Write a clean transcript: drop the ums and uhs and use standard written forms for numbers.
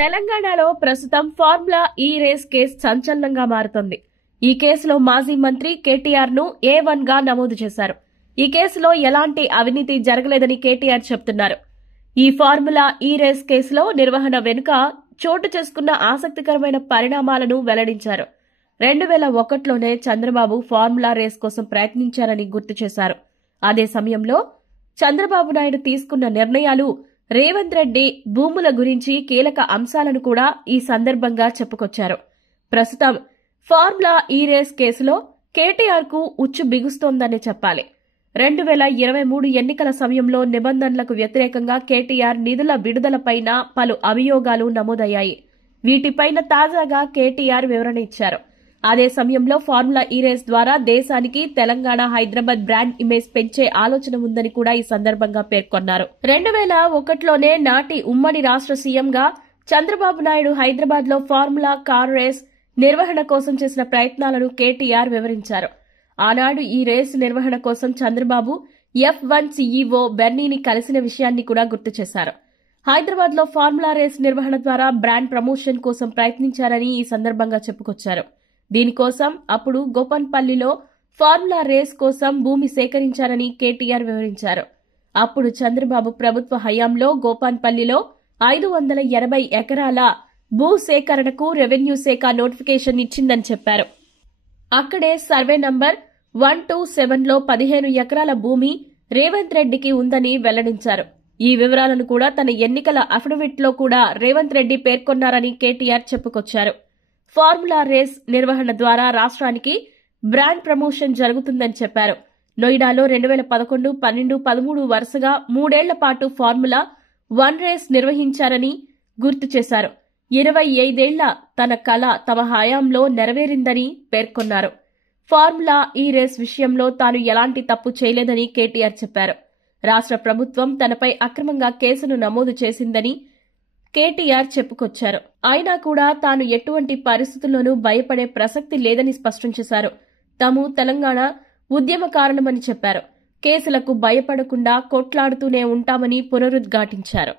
తెలంగాణలో ప్రస్తుతం ఫార్ములా ఈ రేస్ కేసు సంచలనంగా మారుతోంది. ఈ కేసులో మాజీ మంత్రి కేటీఆర్ ను A1 గా నమోదు చేశారు. ఈ కేసులో ఎలాంటి అవినీతి జరగలేదని కేటీఆర్ చెబుతున్నారు. ఈ ఫార్ములా ఈ రేస్ కేసులో నిర్వహణ వెనుక చోటు చేసుకున్న ఆసక్తికరమైన పరిణామాలను వెల్లడించారు. 2001లోనే చంద్రబాబు ఫార్ములా రేస్ కోసం ప్రయత్నించారని గుర్తు చేశారు. అదే సమయంలో చంద్రబాబు నాయుడు తీసుకున్న నిర్ణయాలు, రేవంత్ రెడ్డి భూముల గురించి కీలక అంశాలను కూడా ఈ సందర్భంగా చెప్పుకొచ్చారు. ప్రస్తుతం ఫార్ములా ఈ రేస్ కేసులో కేటీఆర్ కు ఉచ్చు బిగుస్తోందనే చెప్పాలి. 2023 ఎన్నికల సమయంలో నిబంధనలకు వ్యతిరేకంగా కేటీఆర్ నిధుల విడుదలపైన పలు అభియోగాలు నమోదయ్యాయి. వీటిపైన తాజాగా కేటీఆర్ వివరణ ఇచ్చారు. అదే సమయంలో ఫార్ములా ఈ రేస్ ద్వారా దేశానికి తెలంగాణ, హైదరాబాద్ బ్రాండ్ ఇమేజ్ పెంచే ఆలోచన ఉందని కూడా ఈ సందర్భంగా పేర్కొన్నారు. 2001లోనే నాటి ఉమ్మడి రాష్ట్ర సీఎంగా చంద్రబాబు నాయుడు హైదరాబాద్ లో ఫార్ములా కార్ రేస్ నిర్వహణ కోసం చేసిన ప్రయత్నాలను కేటీఆర్ వివరించారు. ఆనాడు ఈ రేసు నిర్వహణ కోసం చంద్రబాబు F1 CEO బెర్నీని కలిసిన విషయాన్ని కూడా గుర్తు చేశారు. హైదరాబాద్ లో ఫార్ములా రేస్ నిర్వహణ ద్వారా బ్రాండ్ ప్రమోషన్ కోసం ప్రయత్నించారని ఈ సందర్భంగా చెప్పుకొచ్చారు. దీనికోసం అప్పుడు గోపన్పల్లిలో ఫార్ములా రేస్ కోసం భూమి సేకరించారని కేటీఆర్ వివరించారు. అప్పుడు చంద్రబాబు ప్రభుత్వ హయాంలో గోపన్పల్లిలో 580 ఎకరాల భూ సేకరణకు రెవెన్యూ శాఖ నోటిఫికేషన్ ఇచ్చిందని చెప్పారు. అక్కడే సర్వే నంబర్ 127లో 15 ఎకరాల భూమి రేవంత్ రెడ్డికి ఉందని వెల్లడించారు. ఈ వివరాలను కూడా తన ఎన్నికల అఫిడవిట్లో కూడా రేవంత్ రెడ్డి పేర్కొన్నారని కేటీఆర్ చెప్పుకొచ్చారు. ఫార్ములా రేస్ నిర్వహణ ద్వారా రాష్ట్రానికి బ్రాండ్ ప్రమోషన్ జరుగుతుందని చెప్పారు. నోయిడాలో 2011, 12, 13 వరుసగా 3 ఏళ్ల పాటు ఫార్ములా 1 రేస్ నిర్వహించారని గుర్తు చేశారు. 25 ఏళ్ల తన కల తమ హయాంలో నెరవేరిందని పేర్కొన్నారు. ఫార్ములా ఈ రేస్ విషయంలో తాను ఎలాంటి తప్పు చేయలేదని కేటీఆర్ చెప్పారు. రాష్ట్ర ప్రభుత్వం తనపై అక్రమంగా కేసును నమోదు చేసిందని కేటీఆర్ చెప్పుకొచ్చారు. అయినా కూడా తాను ఎటువంటి పరిస్థితుల్లోనూ భయపడే ప్రసక్తి లేదని స్పష్టం చేశారు. తాము తెలంగాణ ఉద్యమకారులమని చెప్పారు. కేసులకు భయపడకుండా కొట్లాడుతూనే ఉంటామని పునరుద్ఘాటించారు.